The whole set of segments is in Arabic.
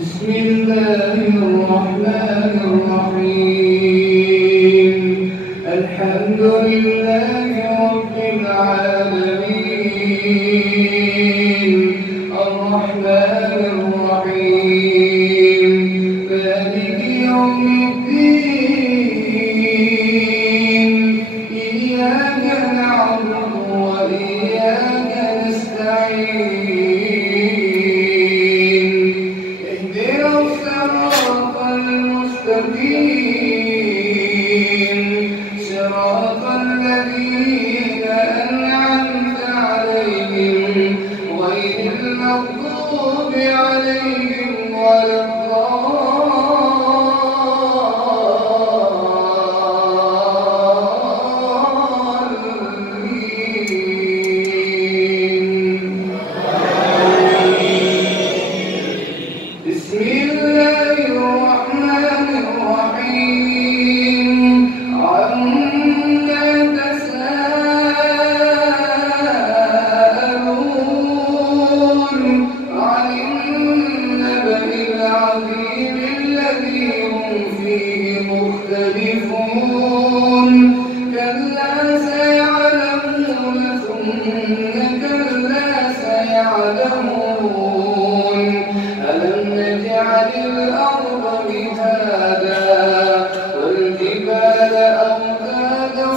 بسم الله الرحمن الرحيم الحمد لله رب العالمين الرحمن الرحيم مالك يوم الدين إياك نعبد وإياك نستعين اهدنا الصراط المستقيم صراط الذين أنعمت عليهم غير المغضوب عليهم ولا بسم الله الرحمن الرحيم عما تساءلون عن النبأ العظيم الذي هم فيه مختلفون كلا سيعلمون ثم كلا سيعلمون ألم نجعل الأرض مهادا والجبال أوتادا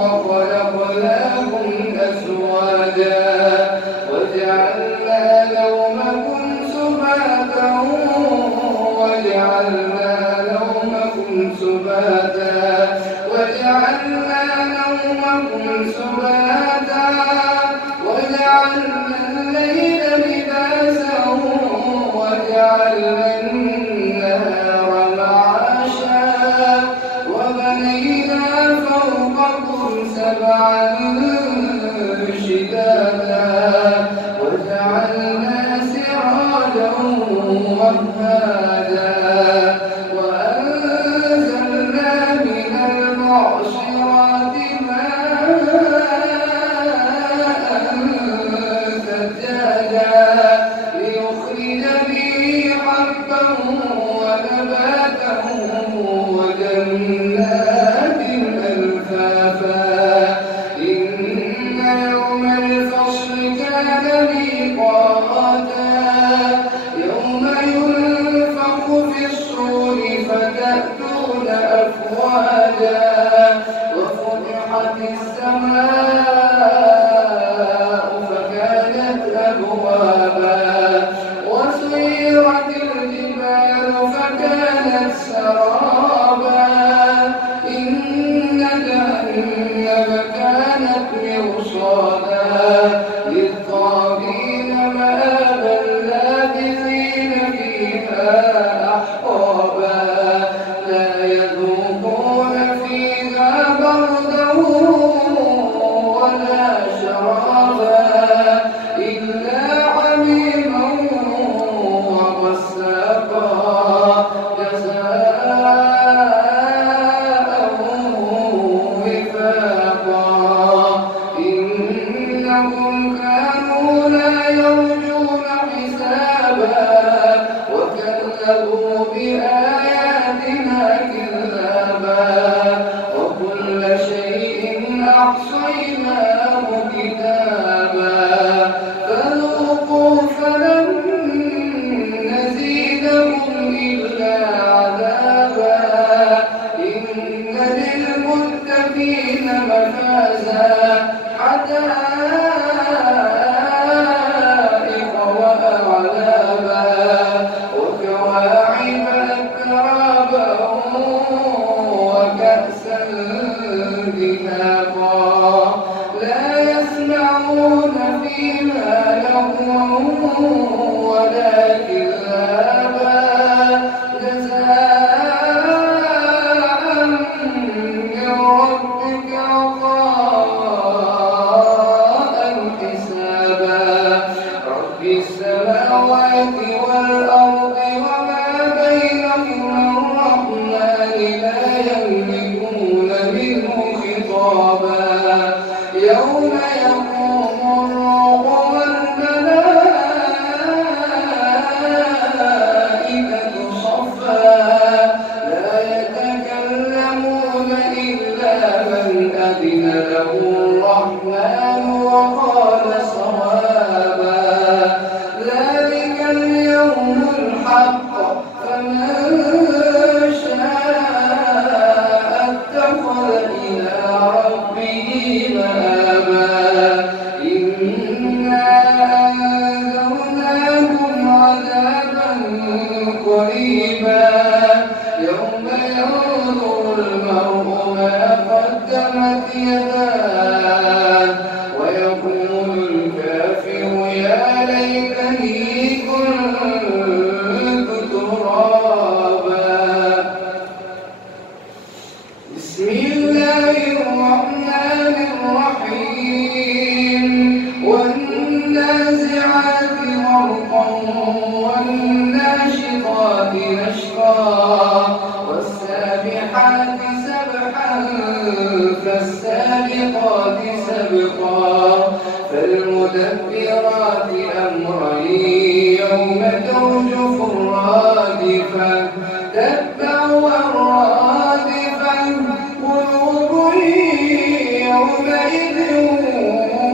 وخلقناكم أزواجا وجعلنا نومكم سباتا وجعلنا الليل لباسا وجعلنا النهار معاشا وبنينا فوقكم سبعا شدادا وجعلنا سراجا وهاجا وأنزلنا من المعصرات ليخرج به حبا ونباتا وجنات ألفافا إن يوم الفصل كان ميقاتا يوم ينفخ في الصور فتأتون أفواجا وفتحت السماء فكانت أبوابا وسيرت الجبال فكانت سرابا إن جهنم كانت مرصادا للطاغين مآبا لابثين فيها أحقابا لا يذوقون فيها بردا ولا شرابا إلا حميما وغساقا جزاء وفاقا إنهم كانوا لا يرجون حسابا وكذبوا بآياتنا كذابا وكل شيء أحصيناه كتابا فذوقوا فلن نزيدكم إلا عذابا إن للمتقين مفازا حدائق وأعنابا وكواعب أترابا الحق فمن شاء اتخذ إلى ربه مآبا إنا أنذرناكم عذابا قريبا يوم ينظر المرء ما قدمت يداه ويقول الكافر يا ليتني كنت ترابا بسم الله الرحمن الرحيم والنازعات غرقا والناشطات نشطا والسابحات سبحا فالسابقات سبقا فالمدبرات أمرا يوم ترجف الرادفة تتبعها الرادفة قلوب يومئذ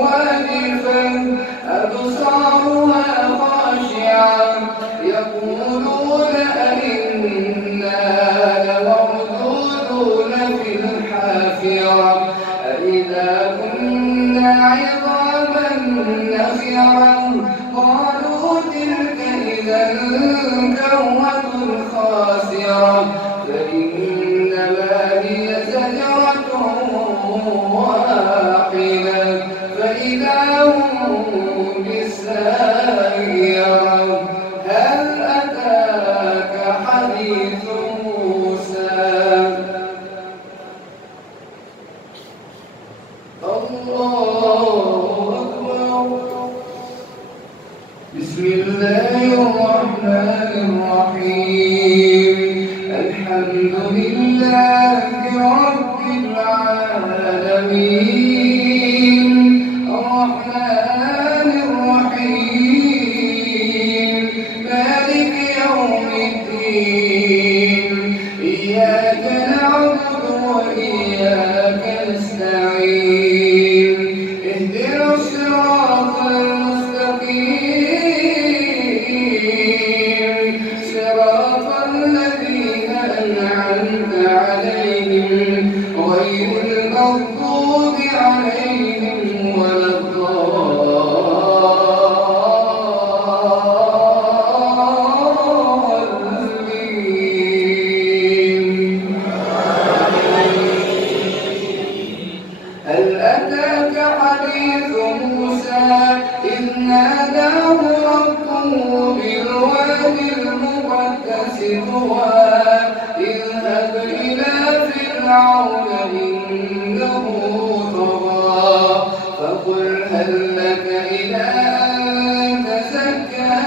واجفة أبصارها خاشعة يقولون أئنا لمردودون في الحافرة أئذا كنا عظاما نخرا قالوا تلك إذا كرة خاسرة فإنما هي زجرة واحدة فإذا هم بالساهرة هل أتاك حديث موسى الله أكبر بسم الله الرحمن الرحيم الحمد لله رب العالمين الرحمن الرحيم مالك يوم الدين إياك نعبد وإياك نستعين اهدنا الصراط المستقيم صراط الذين أنعمت عليهم غير المغضوب عليهم ولا الضالين هل أتاك حديث موسى إذ ناداه ربه بالوادي المقدس طوى اذهب إلى فرعون إنه طغى فقل هل لك إلى أن تزكى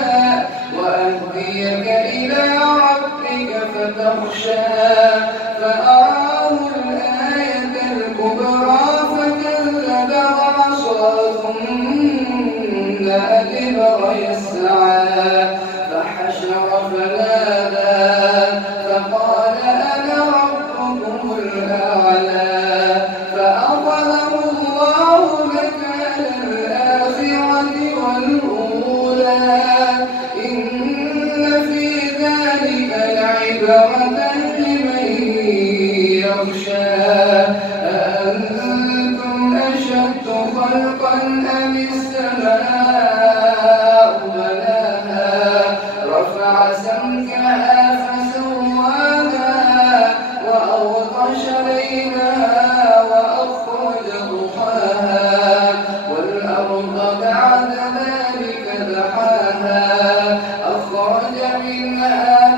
وأهديك إلى ربك فتخشى فأراه الآية الكبرى فكذب وعصى ثم أدبر يسعى فحشر فنادى فقال أنا ربكم الأعلى فأخذه الله مكان الآخرة والأولى إن في ذلك لعبرة لمن يخشى أأنتم أشد خلقا أم السماء بناها رفع سمكها فسواها وأغطش ليلها وأخرج ضحاها والأرض بعد ذلك دحاها أخرج منها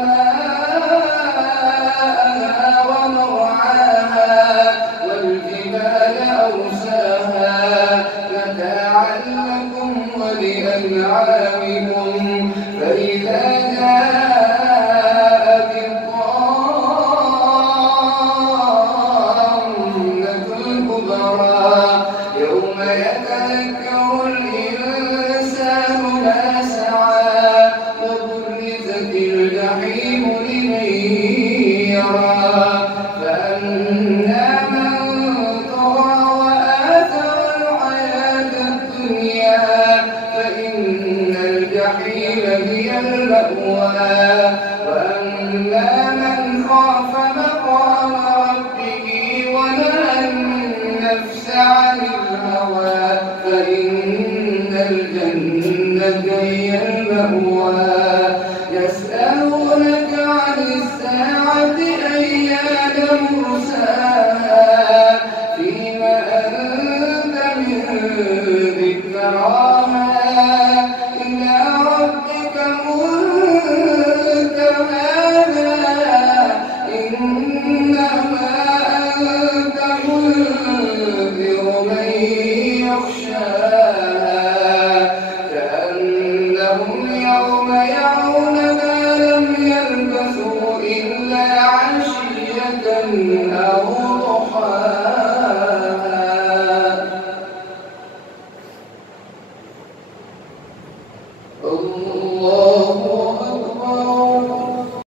ماءها ومرعاها والجبال أرساها متاعا لكم ولأنعامكم فإذا جاءت الطامة الكبرى يوم يتذكر الإنسان ما سعى وبرزت الجحيم المأوى وأما من خاف مقام ربه ونهى النفس عن الهوى فإن الجنة هي المأوى يسألون